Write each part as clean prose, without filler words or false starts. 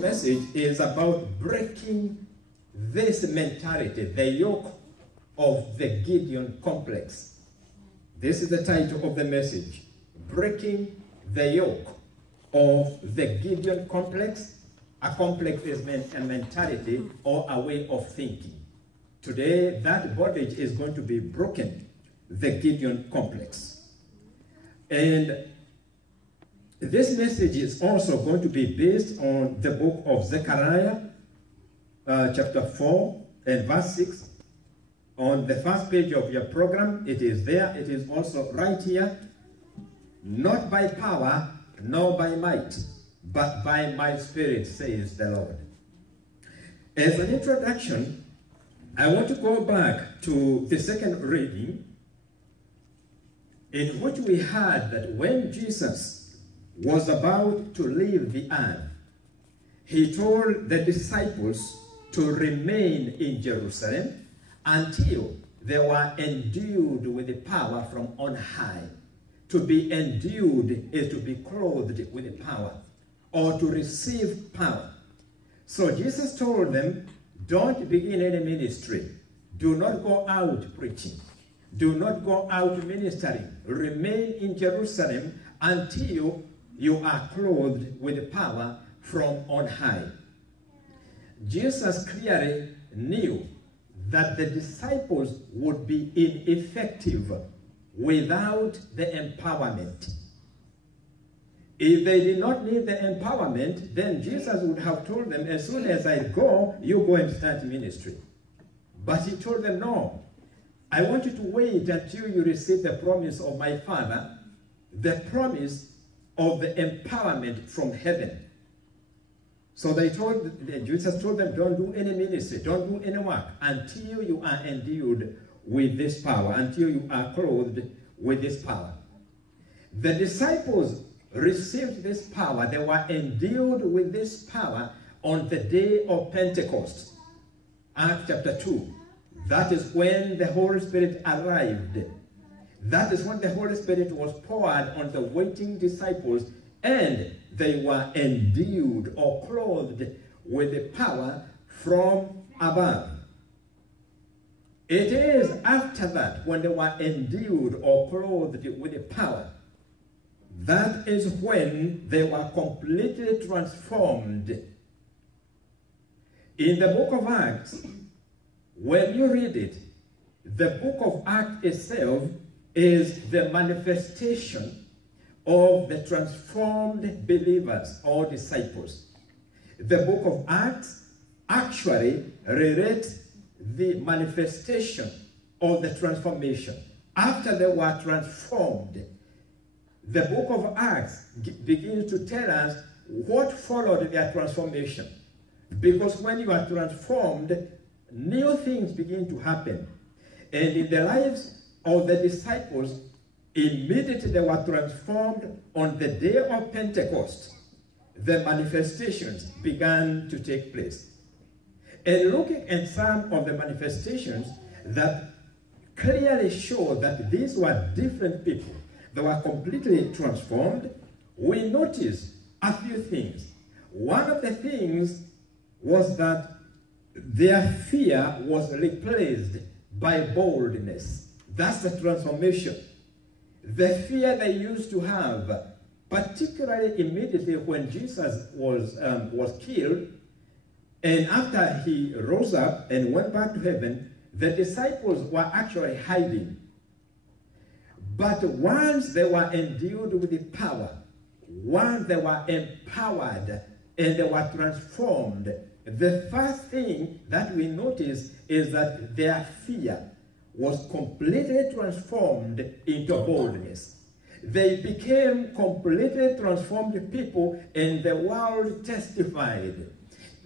message is about breaking this mentality, the yoke of the Gideon complex. This is the title of the message, breaking the yoke of the Gideon complex. A complex is a mentality or a way of thinking. Today, that bondage is going to be broken, the Gideon complex. And this message is also going to be based on the book of Zechariah, chapter 4 and verse 6. On the first page of your program, it is there. It is also right here. Not by power, nor by might, but by my spirit, says the Lord. As an introduction, I want to go back to the second reading, in which we heard that when Jesus was about to leave the earth, he told the disciples to remain in Jerusalem until they were endued with the power from on high. To be endued is to be clothed with the power, or to receive power. So Jesus told them, don't begin any ministry. Do not go out preaching. Do not go out ministering. Remain in Jerusalem until you are clothed with power from on high. Jesus clearly knew that the disciples would be ineffective without the empowerment. If they did not need the empowerment, then Jesus would have told them, as soon as I go, you go and start ministry. But he told them, no, I want you to wait until you receive the promise of my Father, the promise of the empowerment from heaven. So Jesus told them, don't do any ministry, don't do any work until you are endued with this power, until you are clothed with this power. The disciples received this power. They were endued with this power on the day of Pentecost. Acts chapter 2. That is when the Holy Spirit arrived. That is when the Holy Spirit was poured on the waiting disciples, and they were endued or clothed with the power from above. It is after that, when they were endued or clothed with the power, that is when they were completely transformed. In the book of Acts, when you read it, the book of Acts itself is the manifestation of the transformed believers or disciples. The book of Acts actually relates the manifestation of the transformation. After they were transformed, the book of Acts begins to tell us what followed their transformation. Because when you are transformed, new things begin to happen. And in the lives of the disciples, immediately they were transformed on the day of Pentecost. The manifestations began to take place. And looking at some of the manifestations that clearly show that these were different people, they were completely transformed, we notice a few things. One of the things was that their fear was replaced by boldness. That's the transformation. The fear they used to have, particularly immediately when Jesus was killed, and after he rose up and went back to heaven, the disciples were actually hiding. But once they were endued with the power, once they were empowered and they were transformed, the first thing that we notice is that their fear was completely transformed into boldness. They became completely transformed people, and the world testified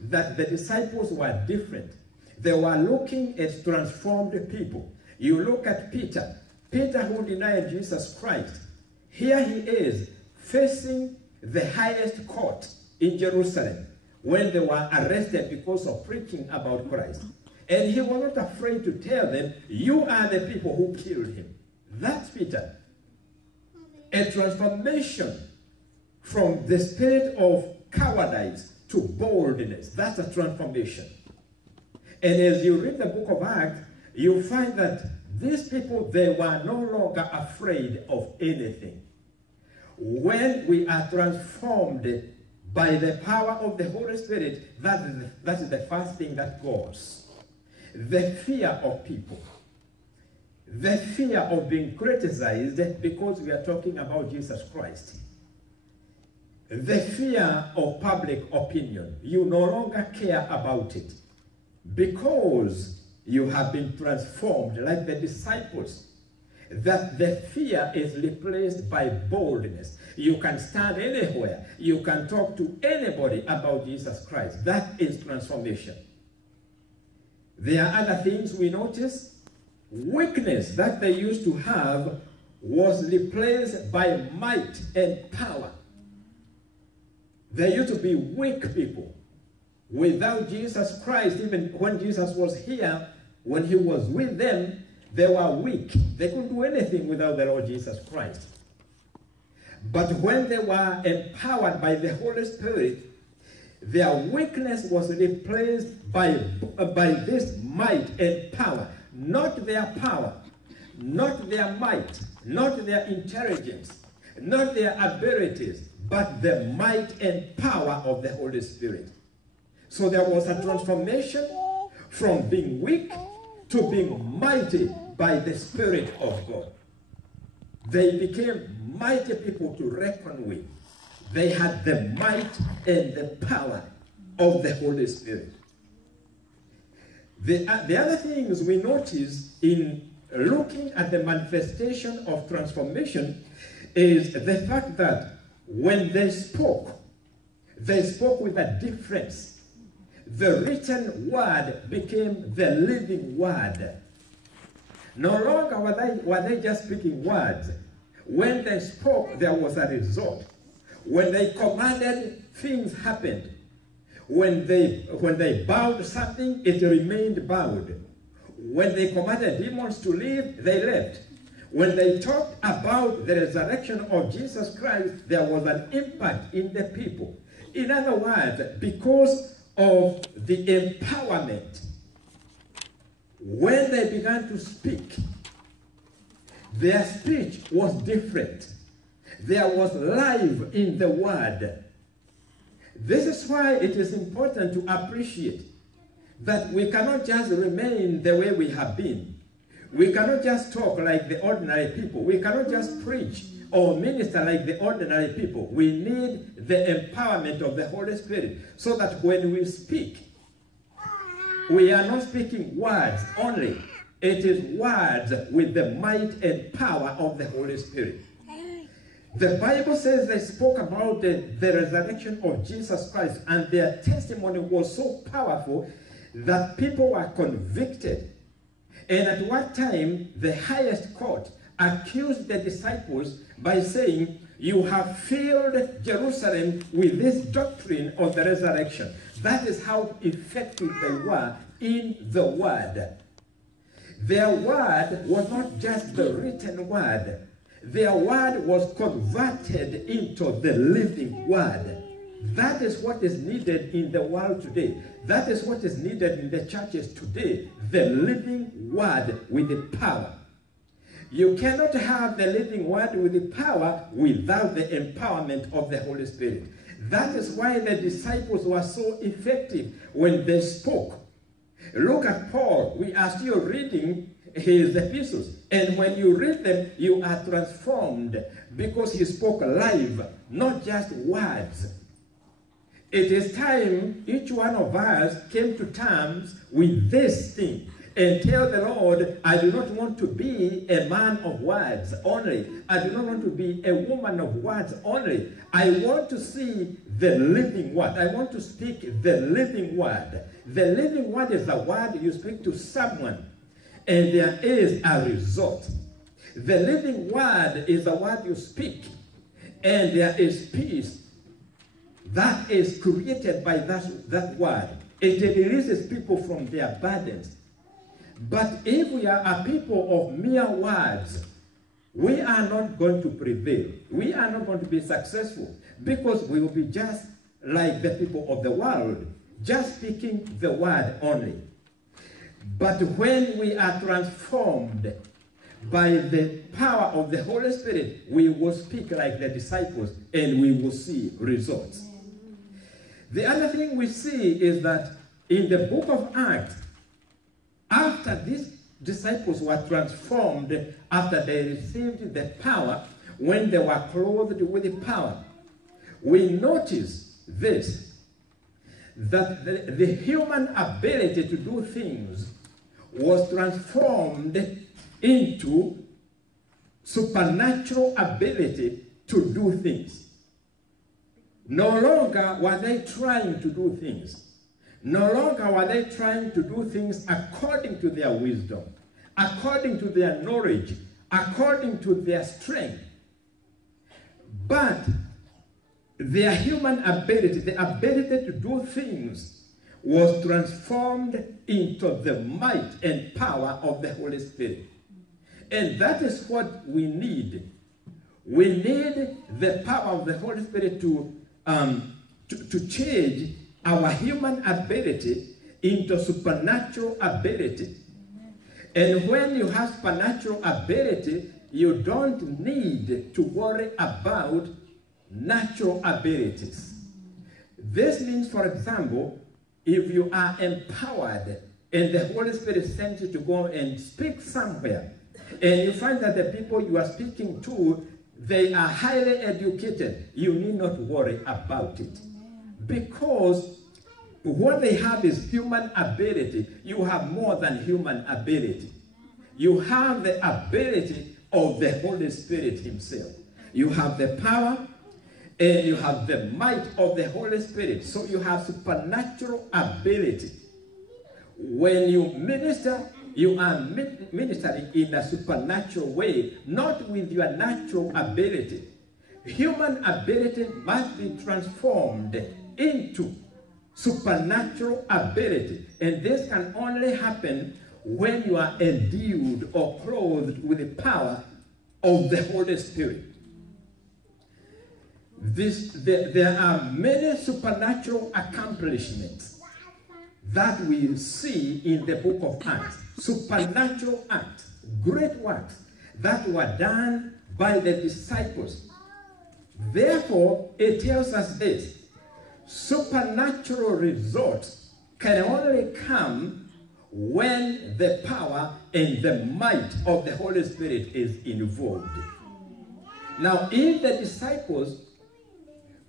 that the disciples were different. They were looking at transformed people. You look at Peter. Peter, who denied Jesus Christ. Here he is facing the highest court in Jerusalem when they were arrested because of preaching about Christ. And he was not afraid to tell them, you are the people who killed him. That's Peter. A transformation from the spirit of cowardice to boldness. That's a transformation. And as you read the book of Acts, you find that these people, they were no longer afraid of anything. When we are transformed by the power of the Holy Spirit, that is the first thing that goes. The fear of people. The fear of being criticized because we are talking about Jesus Christ. The fear of public opinion. You no longer care about it because you have been transformed like the disciples. That the fear is replaced by boldness. You can stand anywhere. You can talk to anybody about Jesus Christ. That is transformation. There are other things we notice. Weakness that they used to have was replaced by might and power. They used to be weak people. Without Jesus Christ, even when Jesus was here, when he was with them, they were weak. They couldn't do anything without the Lord Jesus Christ. But when they were empowered by the Holy Spirit, their weakness was replaced by this might and power. Not their power, not their might, not their intelligence, not their abilities, but the might and power of the Holy Spirit. So there was a transformation from being weak to being mighty by the Spirit of God. They became mighty people to reckon with. They had the might and the power of the Holy Spirit. The other things we notice in looking at the manifestation of transformation is the fact that when they spoke with a difference. The written word became the living word. No longer were they just speaking words. When they spoke, there was a result. When they commanded, things happened. When they bowed something, it remained bowed. When they commanded demons to leave, they left. When they talked about the resurrection of Jesus Christ, there was an impact in the people. In other words, because of the empowerment, when they began to speak, their speech was different. There was life in the word. This is why it is important to appreciate that we cannot just remain the way we have been. We cannot just talk like the ordinary people. We cannot just preach or minister like the ordinary people. We need the empowerment of the Holy Spirit so that when we speak, we are not speaking words only. It is words with the might and power of the Holy Spirit. The Bible says they spoke about the resurrection of Jesus Christ, and their testimony was so powerful that people were convicted. And at one time, the highest court accused the disciples by saying, "You have filled Jerusalem with this doctrine of the resurrection." That is how effective they were in the word. Their word was not just the written word. Their word was converted into the living word. That is what is needed in the world today. That is what is needed in the churches today. The living word with the power. You cannot have the living word with the power without the empowerment of the Holy Spirit. That is why the disciples were so effective when they spoke. Look at Paul. We are still reading his epistles. And when you read them, you are transformed because he spoke live, not just words. It is time each one of us came to terms with this thing and tell the Lord, I do not want to be a man of words only. I do not want to be a woman of words only. I want to see the living word. I want to speak the living word. The living word is the word you speak to someone, and there is a result. The living word is the word you speak, and there is peace that is created by that word. It releases people from their burdens. But if we are a people of mere words, we are not going to prevail. We are not going to be successful because we will be just like the people of the world, just speaking the word only. But when we are transformed by the power of the Holy Spirit, we will speak like the disciples and we will see results. The other thing we see is that in the book of Acts, after these disciples were transformed, after they received the power, when they were clothed with the power, we notice this, that the human ability to do things was transformed into supernatural ability to do things. No longer were they trying to do things. No longer were they trying to do things according to their wisdom, according to their knowledge, according to their strength. But their human ability, the ability to do things, was transformed into the might and power of the Holy Spirit. And that is what we need. We need the power of the Holy Spirit to change our human ability into supernatural ability. And when you have supernatural ability, you don't need to worry about natural abilities. This means, for example, if you are empowered and the Holy Spirit sends you to go and speak somewhere, and you find that the people you are speaking to, they are highly educated, you need not worry about it. Because what they have is human ability. You have more than human ability. You have the ability of the Holy Spirit himself. You have the power and you have the might of the Holy Spirit. So you have supernatural ability. When you minister, you are ministering in a supernatural way, not with your natural ability. Human ability must be transformed into supernatural ability. And this can only happen when you are endued or clothed with the power of the Holy Spirit. There are many supernatural accomplishments that we see in the book of Acts. Supernatural acts, great works that were done by the disciples. Therefore, it tells us this: supernatural results can only come when the power and the might of the Holy Spirit is involved. Now, if the disciples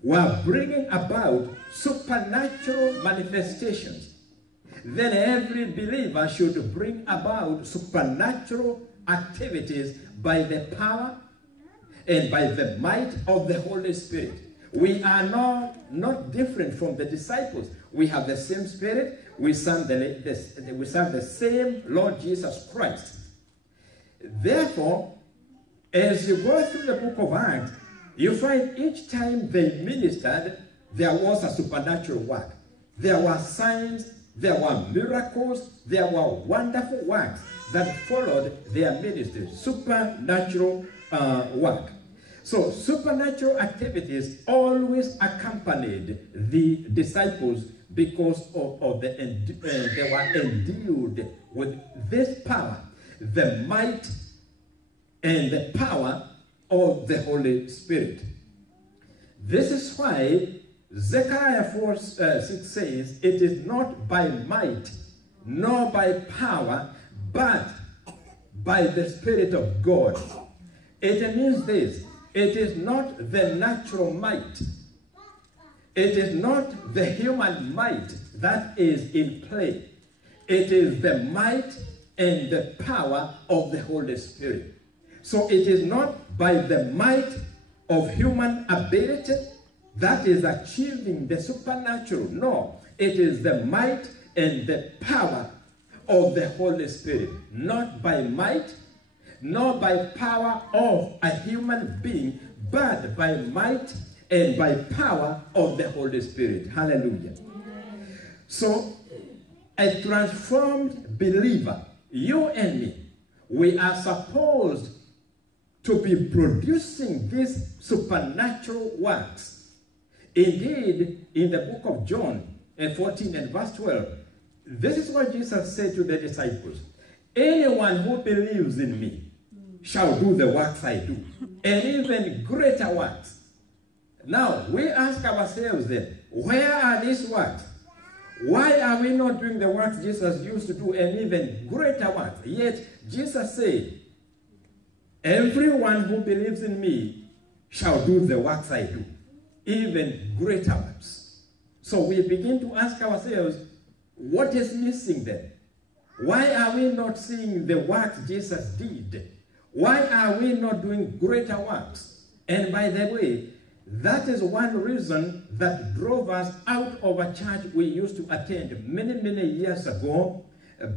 were bringing about supernatural manifestations, then every believer should bring about supernatural activities by the power and by the might of the Holy Spirit. We are not different from the disciples. We have the same Spirit. We serve the same Lord Jesus Christ. Therefore, as you go through the book of Acts, you find each time they ministered, there was a supernatural work. There were signs, there were miracles, there were wonderful works that followed their ministry. Supernatural work. So supernatural activities always accompanied the disciples because they were endued with this power, the might and the power of the Holy Spirit. This is why Zechariah 4:6 says, "It is not by might nor by power, but by the Spirit of God." It means this: it is not the natural might. It is not the human might that is in play. It is the might and the power of the Holy Spirit. So it is not by the might of human ability that is achieving the supernatural. No, it is the might and the power of the Holy Spirit. Not by might, nor by power of a human being, but by might and by power of the Holy Spirit. Hallelujah. So, a transformed believer, you and me, we are supposed to be producing these supernatural works Indeed, in the book of John 14 and verse 12, this is what Jesus said to the disciples. Anyone who believes in me shall do the works I do, and even greater works. Now, we ask ourselves then, where are these works? Why are we not doing the works Jesus used to do and even greater works? Yet, Jesus said, everyone who believes in me shall do the works I do, even greater works. So we begin to ask ourselves, what is missing then? Why are we not seeing the works Jesus did? Why are we not doing greater works? And by the way, that is one reason that drove us out of a church we used to attend many, many years ago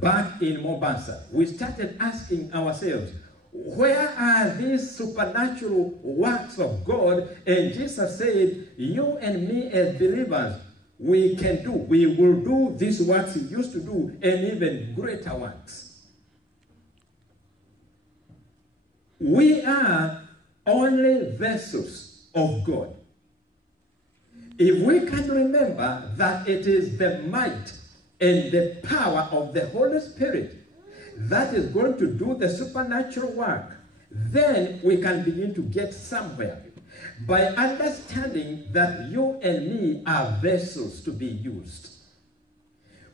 back in Mombasa. We started asking ourselves, where are these supernatural works of God? And Jesus said, you and me as believers, we will do these works he used to do and even greater works. We are only vessels of God. If we can remember that it is the might and the power of the Holy Spirit that is going to do the supernatural work, then we can begin to get somewhere by understanding that you and me are vessels to be used.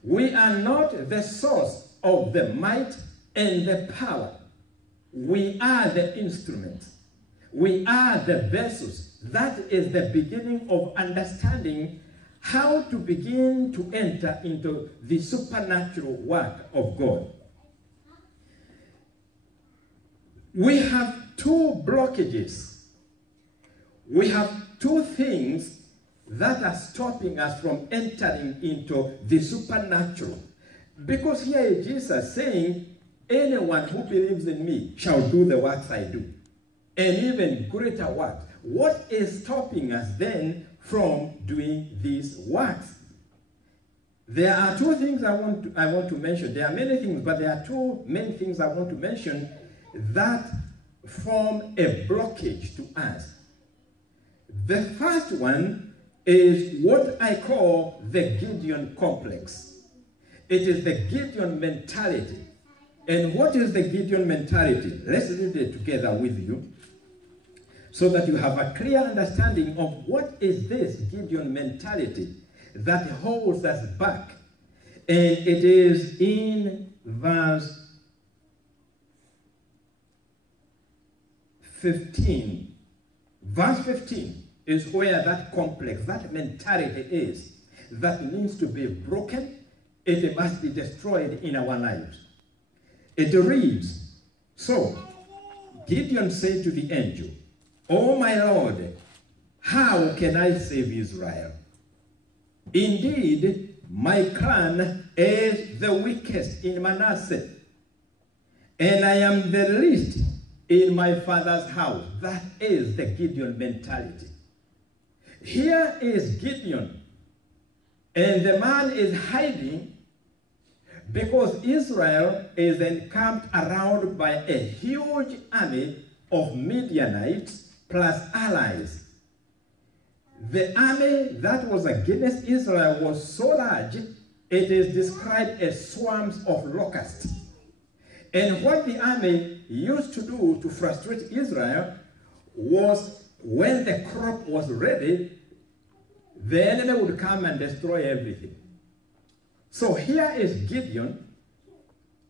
We are not the source of the might and the power. We are the instruments. We are the vessels. That is the beginning of understanding how to begin to enter into the supernatural work of God. We have two blockages. We have two things that are stopping us from entering into the supernatural. Because here is Jesus saying, anyone who believes in me shall do the works I do, and even greater works. What is stopping us then from doing these works? There are two things I want to mention. There are many things, but there are two main things I want to mention that form a blockage to us. The first one is what I call the Gideon complex. It is the Gideon mentality. And what is the Gideon mentality? Let's read it together with you so that you have a clear understanding of what is this Gideon mentality that holds us back. And it is in verse 15. Verse 15 is where that complex, that mentality is, that needs to be broken. It must be destroyed in our lives. It reads, so Gideon said to the angel, "Oh my Lord, how can I save Israel? Indeed, my clan is the weakest in Manasseh, and I am the least in my father's house." That is the Gideon mentality. Here is Gideon, and the man is hiding because Israel is encamped around by a huge army of Midianites plus allies. The army that was against Israel was so large, it is described as swarms of locusts. And what the army used to do to frustrate Israel was, when the crop was ready, the enemy would come and destroy everything. So here is Gideon,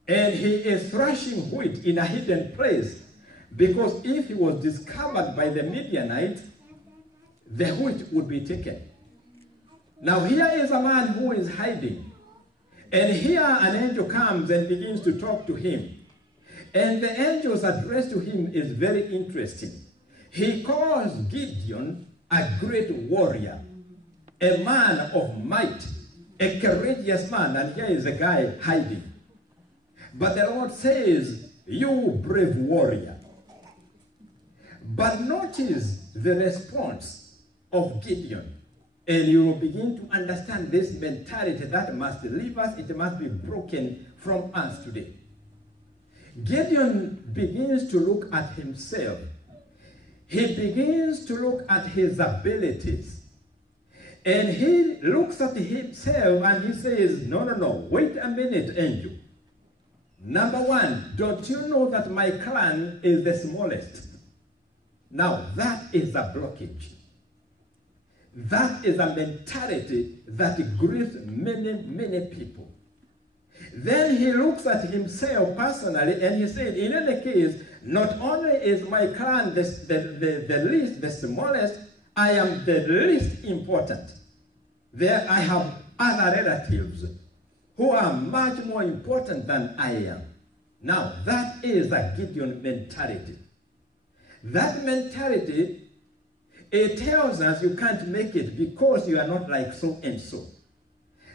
and he is thrashing wheat in a hidden place, because if he was discovered by the Midianites, the wheat would be taken. Now here is a man who is hiding, and here an angel comes and begins to talk to him. And the angel's address to him is very interesting. He calls Gideon a great warrior, a man of might, a courageous man, and here is a guy hiding. But the Lord says, "You brave warrior." But notice the response of Gideon, and you will begin to understand this mentality that must leave us. It must be broken from us today. Gideon begins to look at himself. He begins to look at his abilities. And he looks at himself and he says, no, no, no, wait a minute, angel. Number one, don't you know that my clan is the smallest? Now, that is a blockage. That is a mentality that grieves many, many people. Then he looks at himself personally and he said, in any case, not only is my clan the least, the smallest, I am the least important. There I have other relatives who are much more important than I am. Now, that is a Gideon mentality. That mentality, it tells us you can't make it because you are not like so and so.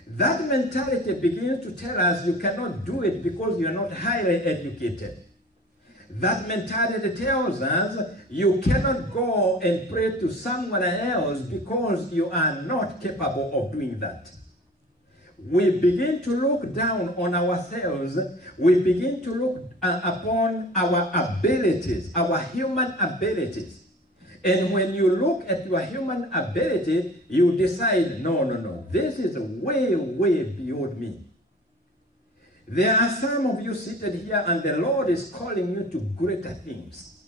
That mentality begins to tell us you cannot do it because you are not highly educated. That mentality tells us you cannot go and pray to someone else because you are not capable of doing that. We begin to look down on ourselves. We begin to look upon our abilities, our human abilities. And when you look at your human ability, you decide, no, no, no, this is way, way beyond me. There are some of you seated here and the Lord is calling you to greater things.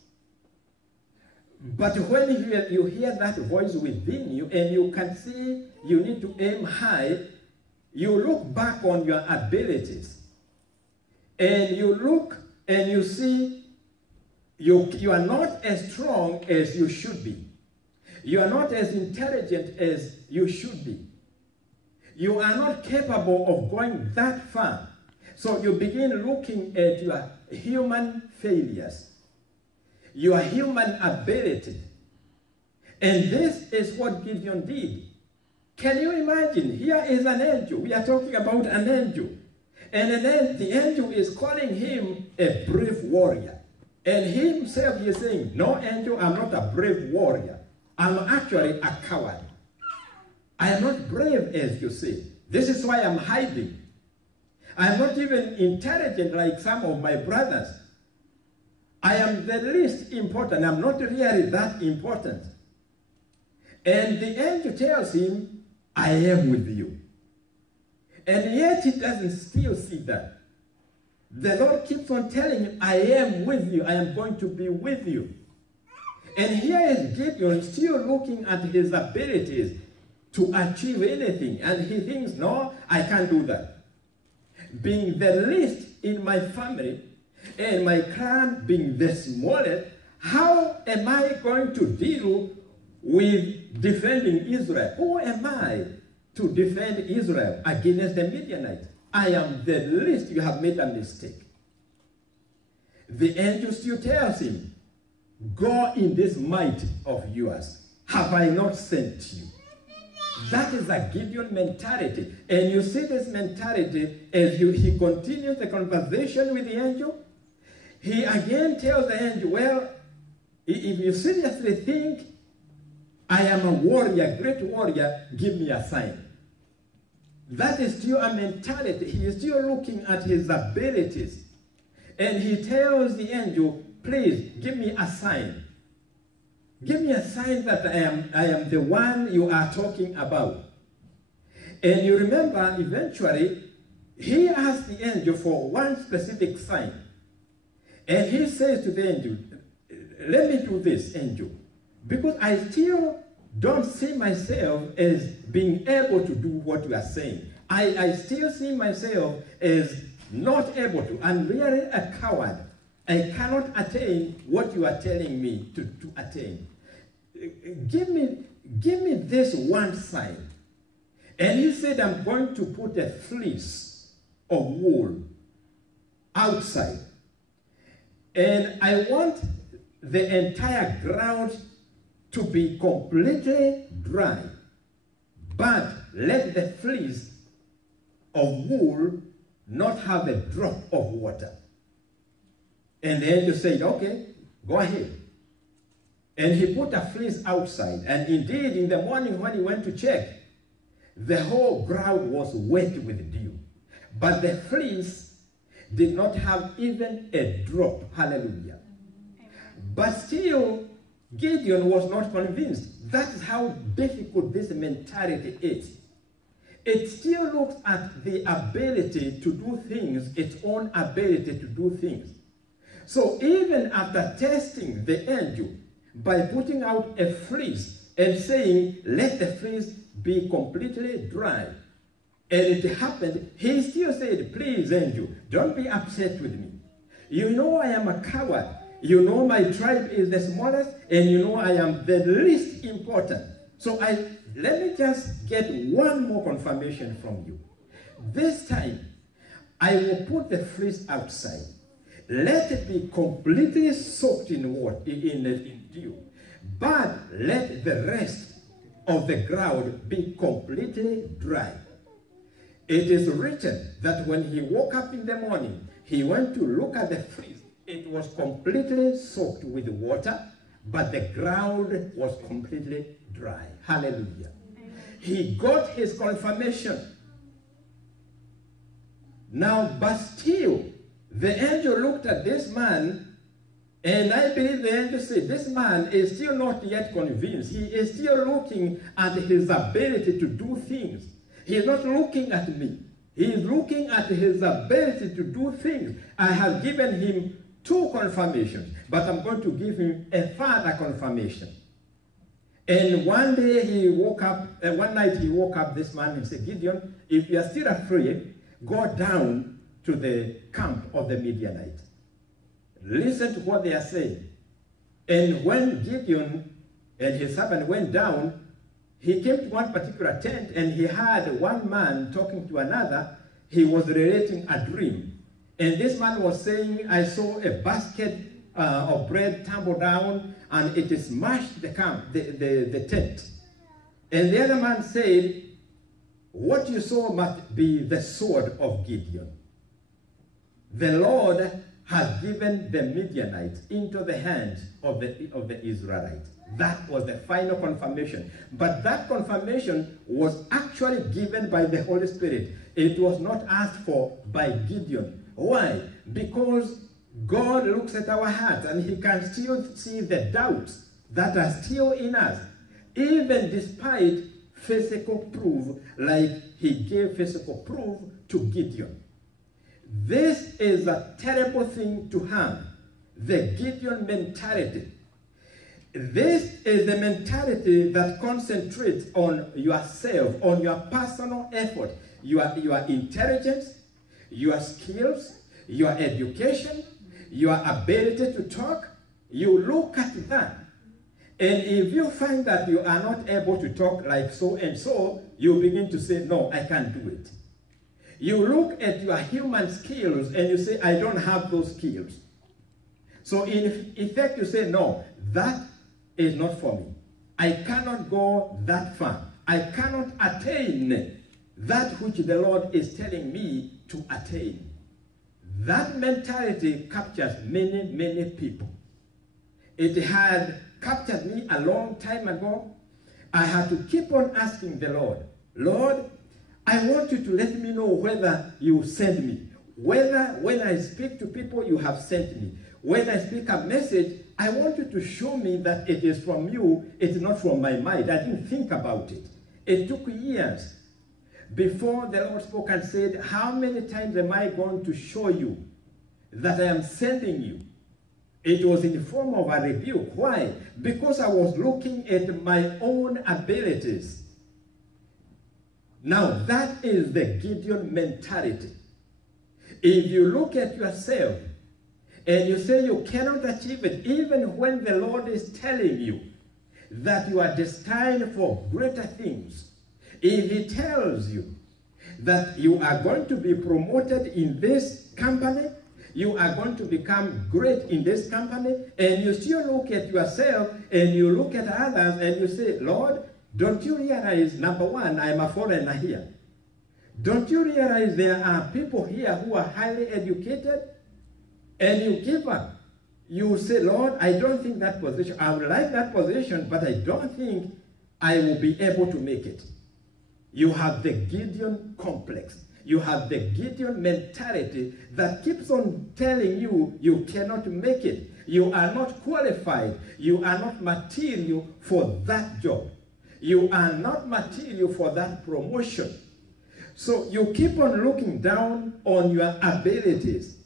But when you hear that voice within you and you can see you need to aim high, you look back on your abilities and you look and you see you are not as strong as you should be. You are not as intelligent as you should be. You are not capable of going that far. So you begin looking at your human failures, your human ability. And this is what Gideon did. Can you imagine? Here is an angel. We are talking about an angel. And the angel is calling him a brave warrior. And he himself is saying, no, angel, I'm not a brave warrior. I'm actually a coward. I am not brave, as you say. This is why I'm hiding. I'm not even intelligent like some of my brothers. I am the least important. I'm not really that important. And the angel tells him, I am with you. And yet he doesn't still see that. The Lord keeps on telling him, I am with you. I am going to be with you. And here is Gideon still looking at his abilities to achieve anything. And he thinks, no, I can't do that. Being the least in my family and my clan being the smallest, how am I going to deal with defending Israel? Who am I to defend Israel against the Midianites? I am the least. You have made a mistake. The angel still tells him, go in this might of yours. Have I not sent you? That is a Gideon mentality. And you see this mentality as he continues the conversation with the angel. He again tells the angel, well, if you seriously think I am a warrior, great warrior, give me a sign. That is still a mentality. He is still looking at his abilities. And he tells the angel, please give me a sign. Give me a sign that I am the one you are talking about. And you remember, eventually, he asked the angel for one specific sign. And he says to the angel, let me do this, angel, because I still don't see myself as being able to do what you are saying. I still see myself as not able to. I'm really a coward. I cannot attain what you are telling me to attain. Give me this one sign. And he said, I'm going to put a fleece of wool outside. And I want the entire ground to be completely dry. But let the fleece of wool not have a drop of water. And the angel said, okay, go ahead. And he put a fleece outside. And indeed, in the morning when he went to check, the whole ground was wet with dew. But the fleece did not have even a drop. Hallelujah. But still, Gideon was not convinced. That is how difficult this mentality is. It still looks at the ability to do things, its own ability to do things. So even after testing the angel by putting out a fleece and saying, let the fleece be completely dry, and it happened, he still said, please, angel, don't be upset with me. You know I am a coward. You know my tribe is the smallest, and you know I am the least important. So let me just get one more confirmation from you. This time, I will put the fleece outside. Let it be completely soaked in water, in dew. But let the rest of the ground be completely dry. It is written that when he woke up in the morning, he went to look at the fleece. It was completely soaked with water, but the ground was completely dry. Hallelujah. Amen. He got his confirmation. Now, but still, the angel looked at this man, and I believe the angel said, this man is still not yet convinced. He is still looking at his ability to do things. He is not looking at me. He is looking at his ability to do things. I have given him 2 confirmations, but I'm going to give him a further confirmation. And one day he woke up, one night he woke up, this man, and said, Gideon, if you are still afraid, go down to the camp of the Midianites. Listen to what they are saying. And when Gideon and his servant went down, he came to one particular tent, and he heard one man talking to another. He was relating a dream. And this man was saying, I saw a basket of bread tumble down, and it smashed the camp, the tent. And the other man said, what you saw must be the sword of Gideon. The Lord has given the Midianites into the hands of the Israelites. That was the final confirmation. But that confirmation was actually given by the Holy Spirit. It was not asked for by Gideon. Why? Because God looks at our hearts, and he can still see the doubts that are still in us, even despite physical proof, like he gave physical proof to Gideon. This is a terrible thing to have, the Gideon mentality. This is the mentality that concentrates on yourself, on your personal effort, your intelligence, your skills, your education, your ability to talk. You look at that. And if you find that you are not able to talk like so and so, you begin to say, no, I can't do it. You look at your human skills and you say, I don't have those skills. So in effect, you say, no, that is not for me. I cannot go that far. I cannot attain that which the Lord is telling me to attain. That mentality captures many, many people. It had captured me a long time ago. I had to keep on asking the Lord, Lord, I want you to let me know whether you send me. Whether when I speak to people, you have sent me. When I speak a message, I want you to show me that it is from you, it's not from my mind. I didn't think about it. It took years before the Lord spoke and said, how many times am I going to show you that I am sending you? It was in the form of a rebuke. Why? Because I was looking at my own abilities. Now, that is the Gideon mentality. If you look at yourself and you say you cannot achieve it, even when the Lord is telling you that you are destined for greater things, if he tells you that you are going to be promoted in this company, you are going to become great in this company, and you still look at yourself and you look at others and you say, Lord, don't you realize, number one, I'm a foreigner here? Don't you realize there are people here who are highly educated? And you give up. You say, Lord, I don't think that position, I would like that position, but I don't think I will be able to make it. You have the Gideon complex. You have the Gideon mentality that keeps on telling you you cannot make it. You are not qualified. You are not material for that job. You are not material for that promotion. So you keep on looking down on your abilities.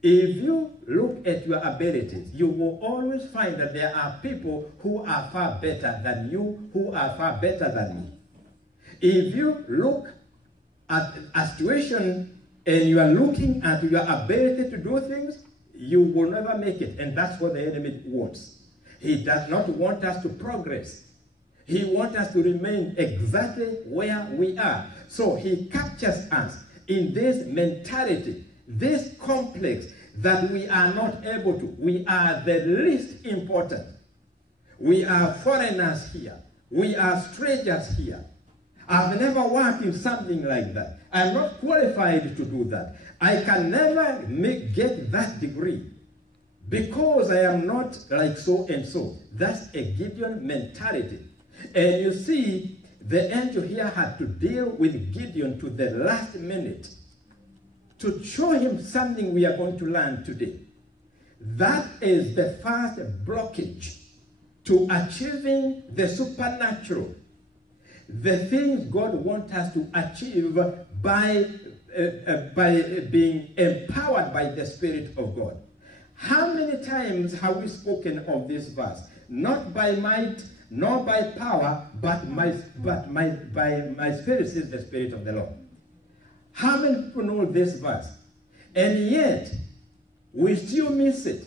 If you look at your abilities, you will always find that there are people who are far better than you, who are far better than me. If you look at a situation and you are looking at your ability to do things, you will never make it. And that's what the enemy wants. He does not want us to progress. He wants us to remain exactly where we are. So he captures us in this mentality, this complex that we are not able to. We are the least important. We are foreigners here. We are strangers here. I've never worked in something like that. I'm not qualified to do that. I can never get that degree because I am not like so and so. That's a Gideon mentality. And you see, the angel here had to deal with Gideon to the last minute to show him something we are going to learn today. That is the first blockage to achieving the supernatural. The things God wants us to achieve by being empowered by the Spirit of God. How many times have we spoken of this verse? Not by might, nor by power, but by my spirit, says the Spirit of the Lord. How many people know this verse? And yet, we still miss it.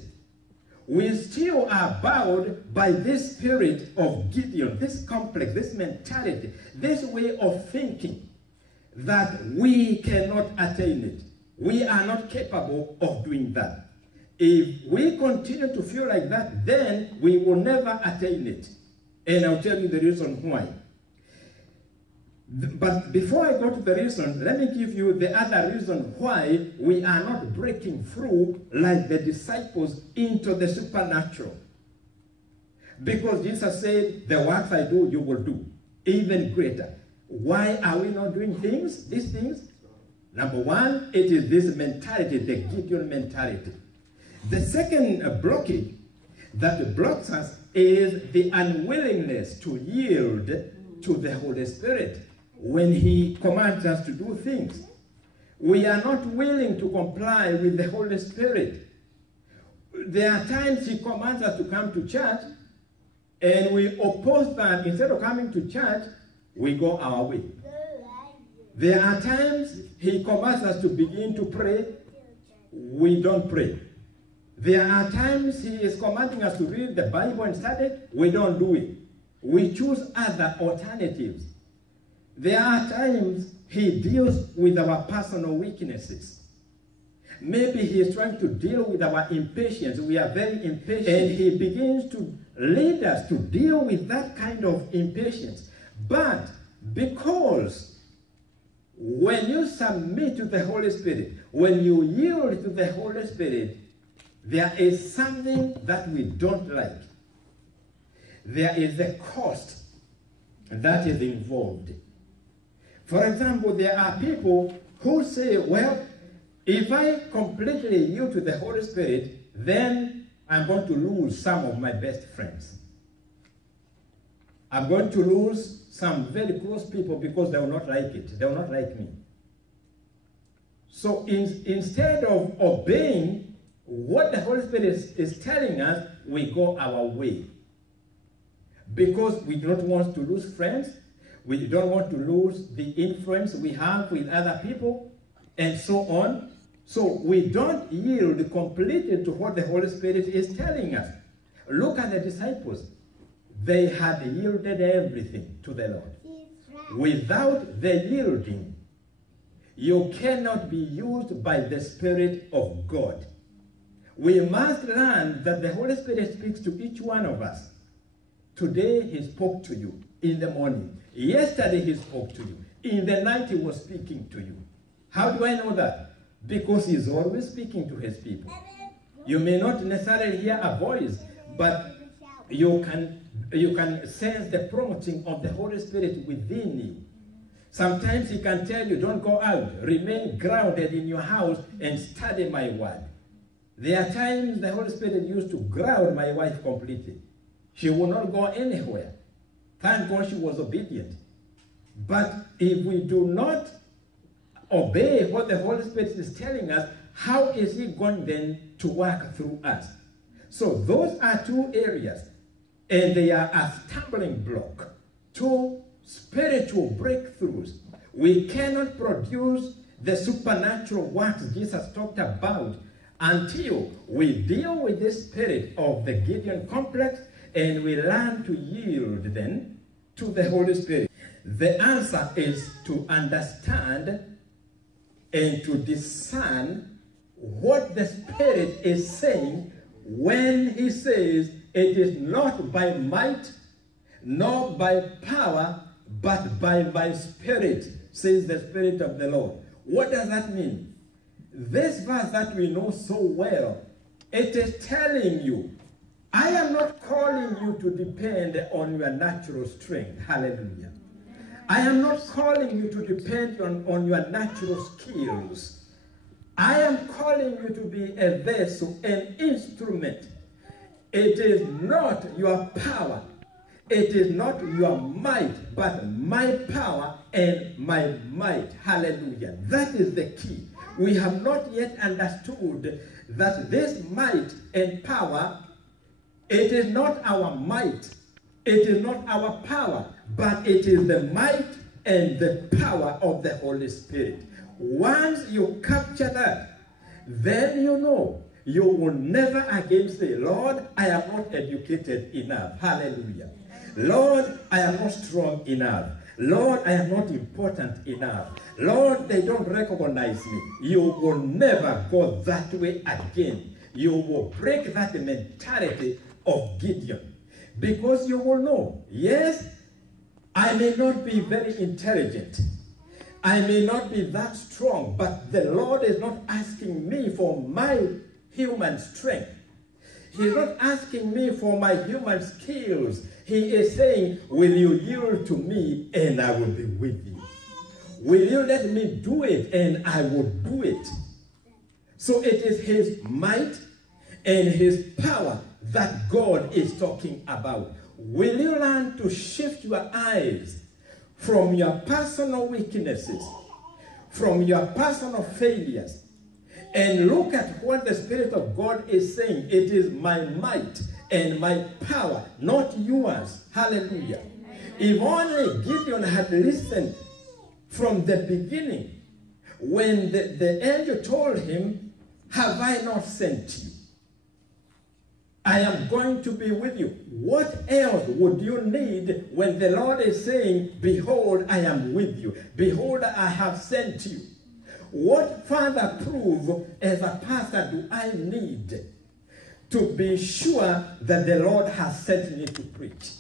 We still are bound by this spirit of Gideon, this complex, this mentality, this way of thinking that we cannot attain it. We are not capable of doing that. If we continue to feel like that, then we will never attain it. And I'll tell you the reason why. But before I go to the reason, let me give you the other reason why we are not breaking through like the disciples into the supernatural. Because Jesus said, the works I do, you will do, even greater. Why are we not doing these things? Number one, it is this mentality, the Gideon mentality. The second blockage that blocks us is the unwillingness to yield to the Holy Spirit when he commands us to do things. We are not willing to comply with the Holy Spirit. There are times he commands us to come to church, and we oppose that. Instead of coming to church, we go our way. There are times he commands us to begin to pray. We don't pray. There are times he is commanding us to read the Bible and study. We don't do it. We choose other alternatives. There are times he deals with our personal weaknesses. Maybe he is trying to deal with our impatience. We are very impatient. And he begins to lead us to deal with that kind of impatience. But because when you submit to the Holy Spirit, when you yield to the Holy Spirit, there is something that we don't like. There is a cost that is involved. For example, there are people who say, well, if I completely yield to the Holy Spirit, then I'm going to lose some of my best friends. I'm going to lose some very close people because they will not like it. They will not like me. So instead of obeying what the Holy Spirit is telling us, we go our way. Because we don't want to lose friends. We don't want to lose the influence we have with other people, and so on. So we don't yield completely to what the Holy Spirit is telling us. Look at the disciples. They had yielded everything to the Lord. Without the yielding, you cannot be used by the Spirit of God. We must learn that the Holy Spirit speaks to each one of us. Today he spoke to you in the morning. Yesterday he spoke to you. In the night he was speaking to you. How do I know that? Because he's always speaking to his people. You may not necessarily hear a voice, but you can sense the prompting of the Holy Spirit within you. Sometimes he can tell you, don't go out. Remain grounded in your house and study my word. There are times the Holy Spirit used to ground my wife completely. She would not go anywhere. Thank God she was obedient. But if we do not obey what the Holy Spirit is telling us, how is he going then to work through us? So those are two areas, and they are a stumbling block to spiritual breakthroughs. We cannot produce the supernatural works Jesus talked about until we deal with the spirit of the Gideon complex and we learn to yield then to the Holy Spirit. The answer is to understand and to discern what the Spirit is saying when he says it is not by might nor by power but by my Spirit, says the Spirit of the Lord. What does that mean? This verse that we know so well, it is telling you, I am not calling you to depend on your natural strength. Hallelujah. I am not calling you to depend on your natural skills. I am calling you to be a vessel, an instrument. It is not your power. It is not your might, but my power and my might. Hallelujah. That is the key. We have not yet understood that this might and power, it is not our might, it is not our power, but it is the might and the power of the Holy Spirit. Once you capture that, then you know you will never again say, Lord, I am not educated enough. Hallelujah. Lord, I am not strong enough. Lord, I am not important enough. Lord, they don't recognize me. You will never go that way again. You will break that mentality of Gideon. Because you will know, yes, I may not be very intelligent. I may not be that strong, but the Lord is not asking me for my human strength. He's not asking me for my human skills. He is saying, will you yield to me and I will be with you? Will you let me do it and I will do it? So it is his might and his power that God is talking about. Will you learn to shift your eyes from your personal weaknesses, from your personal failures, and look at what the Spirit of God is saying? It is my might and my power, not yours. Hallelujah. If only Gideon had listened from the beginning, when the angel told him, have I not sent you? I am going to be with you. What else would you need when the Lord is saying, behold, I am with you. Behold, I have sent you. What further proof as a pastor do I need to be sure that the Lord has sent me to preach?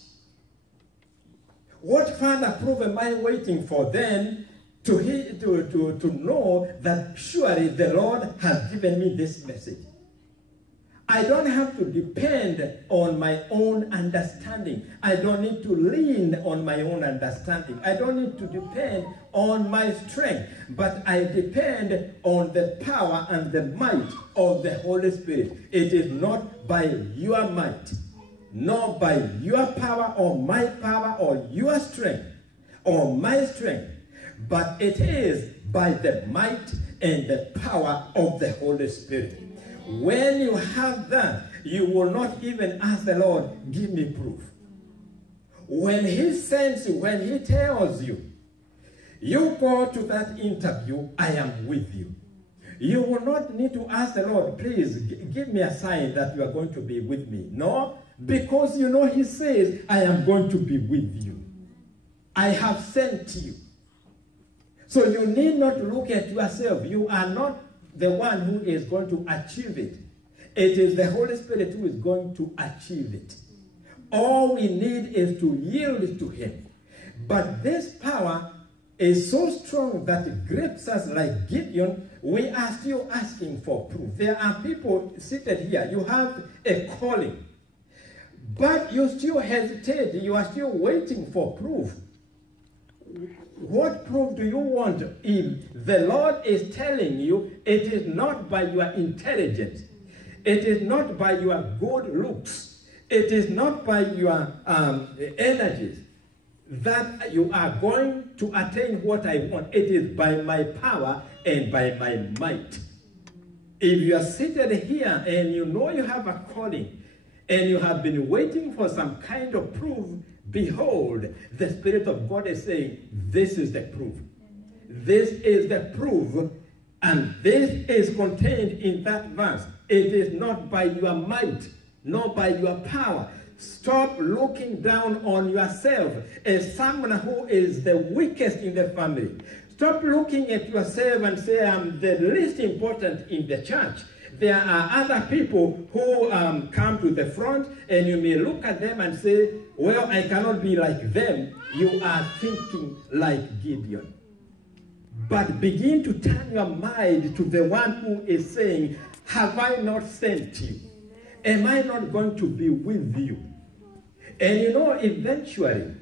What further proof am I waiting for then to know that surely the Lord has given me this message? I don't have to depend on my own understanding. I don't need to lean on my own understanding. I don't need to depend on my strength, but I depend on the power and the might of the Holy Spirit. It is not by your might, nor by your power or my power or your strength or my strength, but it is by the might and the power of the Holy Spirit. When you have that, you will not even ask the Lord, give me proof. When he sends you, when he tells you, you go to that interview, I am with you. You will not need to ask the Lord, please give me a sign that you are going to be with me. No, because you know he says, I am going to be with you. I have sent you. So you need not look at yourself. You are not the one who is going to achieve it. It is the Holy Spirit who is going to achieve it. All we need is to yield to him. But this power is so strong that it grips us like Gideon. We are still asking for proof. There are people seated here. You have a calling, but you still hesitate. You are still waiting for proof. what proof do you want? If the Lord is telling you it is not by your intelligence, it is not by your good looks, it is not by your energies that you are going to attain what I want. It is by my power and by my might. If you are seated here and you know you have a calling and you have been waiting for some kind of proof, behold, the Spirit of God is saying, this is the proof. This is the proof, and this is contained in that verse. It is not by your might, nor by your power. Stop looking down on yourself as someone who is the weakest in the family. Stop looking at yourself and say, I'm the least important in the church. There are other people who come to the front, and you may look at them and say, well, I cannot be like them. You are thinking like Gideon. But begin to turn your mind to the one who is saying, have I not sent you? Am I not going to be with you? And you know, eventually,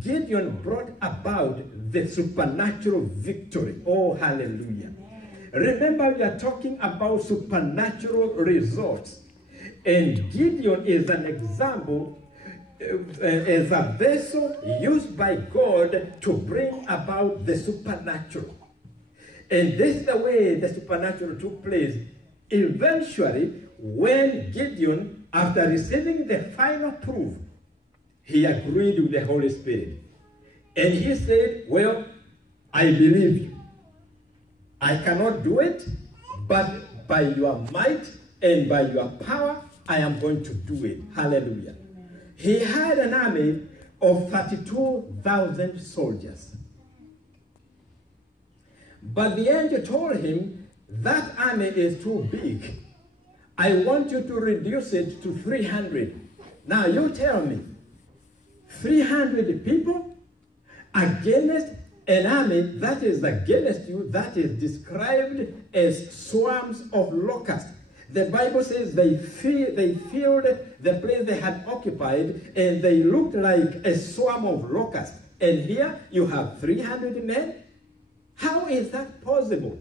Gideon brought about the supernatural victory. Oh, hallelujah. Remember, we are talking about supernatural results. And Gideon is an example, as a vessel used by God to bring about the supernatural. And this is the way the supernatural took place. Eventually, when Gideon, after receiving the final proof, he agreed with the Holy Spirit. And he said, well, I believe you. I cannot do it, but by your might and by your power, I am going to do it. Hallelujah. He had an army of 32,000 soldiers. But the angel told him, that army is too big. I want you to reduce it to 300. Now you tell me, 300 people against an army that is against you, that is described as swarms of locusts. The Bible says they filled the place they had occupied, and they looked like a swarm of locusts. And here you have 300 men. How is that possible?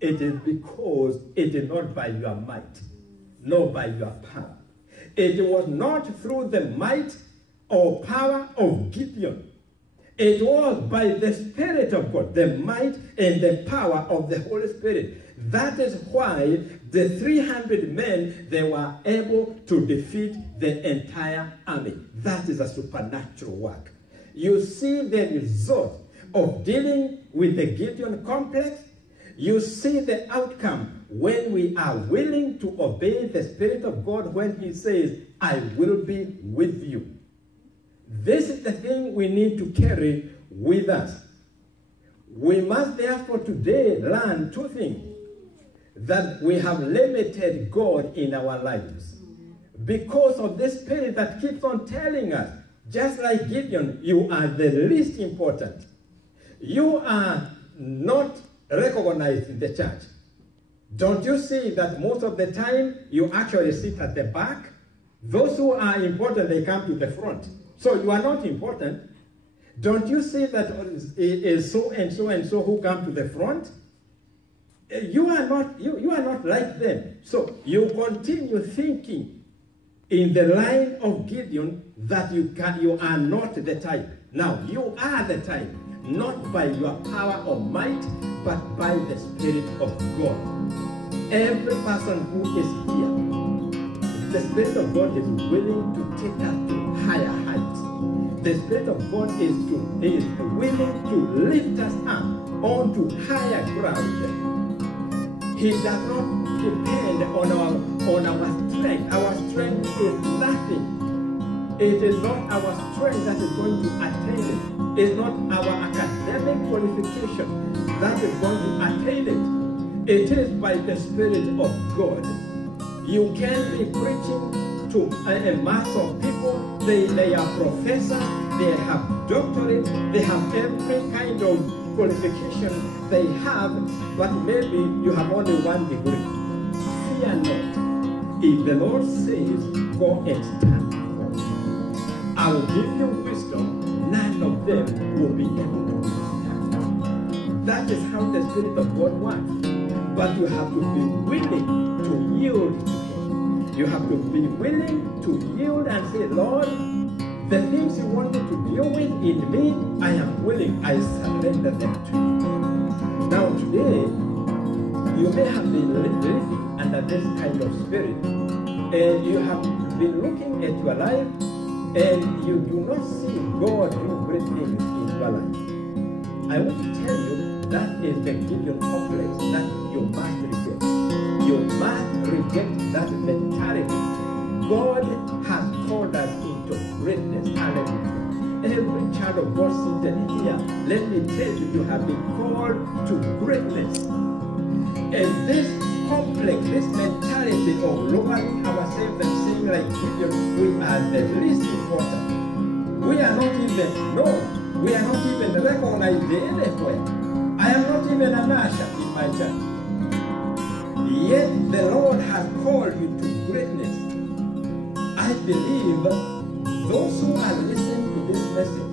It is because it is not by your might, nor by your power. It was not through the might or power of Gideon. It was by the Spirit of God, the might and the power of the Holy Spirit. That is why the 300 men, they were able to defeat the entire army. That is a supernatural work. You see the result of dealing with the Gideon complex. You see the outcome when we are willing to obey the Spirit of God when he says, I will be with you. This is the thing we need to carry with us. We must therefore today learn two things. That we have limited God in our lives. Because of this Spirit that keeps on telling us, just like Gideon, you are the least important. You are not recognized in the church. Don't you see that most of the time you actually sit at the back? Those who are important, they come to the front. So you are not important. Don't you see that it is so and so and so who come to the front? You are not like them. So you continue thinking in the line of Gideon that you are not the type. Now you are the type, not by your power or might, but by the Spirit of God. Every person who is here, the Spirit of God is willing to take us to higher heights. The Spirit of God is willing to lift us up onto higher ground. He does not depend on our strength. Our strength is nothing. It is not our strength that is going to attain it. It's not our academic qualification that is going to attain it. It is by the Spirit of God. You can be preaching to a mass of people. They are professors, they have doctorates, they have every kind of qualification they have, but maybe you have only one degree. Fear not. If the Lord says, go and stand before me, I will give you wisdom, none of them will be able to withstand. That is how the Spirit of God works. But you have to be willing to yield to Him. You have to be willing to yield and say, Lord, the things you want me to deal with in me, I am willing. I surrender them to you. Now today, you may have been living under this kind of spirit, and you have been looking at your life, and you do not see God do great things in your life. I want to tell you that is the Gideon complex that you must reject. You must reject that mentality. God has called us into greatness. Hallelujah. Every child of God seated here, let me tell you, you have been called to greatness. And this complex, this mentality of lowering ourselves and saying like Gideon, we are the least important. We are not even known. We are not even recognized anywhere. I am not even an usher in my church. Yet the Lord has called you to greatness. I believe those who are listening to this message,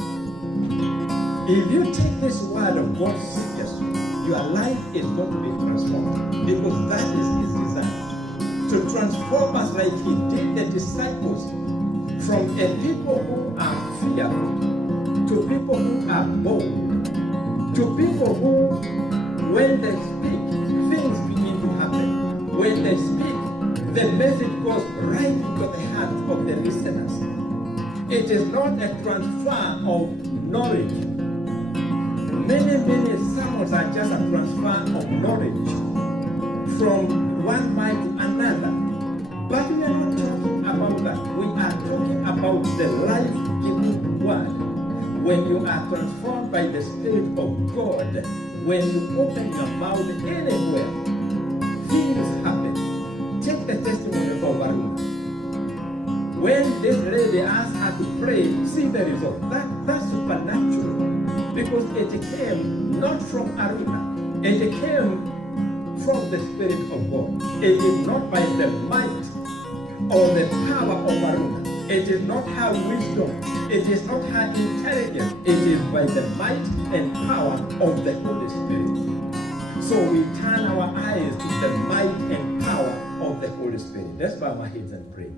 if you take this word of God seriously, your life is going to be transformed, because that is His desire. To transform us like He did the disciples, from a people who are fearful to people who are bold, to people who, when they speak, things begin to happen. When they speak, the message goes right into the heart of the listeners. It is not a transfer of knowledge. Many sermons are just a transfer of knowledge from one mind to another. But we are not talking about that. We are talking about the life-giving word. When you are transformed by the Spirit of God, when you open your mouth anywhere, things happen. Take the testimony of Aruna. When this lady asked her to pray, see the result. That's supernatural. Because it came not from Aruna. It came from the Spirit of God. It is not by the might or the power of Aruna. It is not her wisdom. It is not her intelligence. It is by the might and power of the Holy Spirit. So we turn our eyes to the might and power of the Holy Spirit. Let's bow our heads and pray.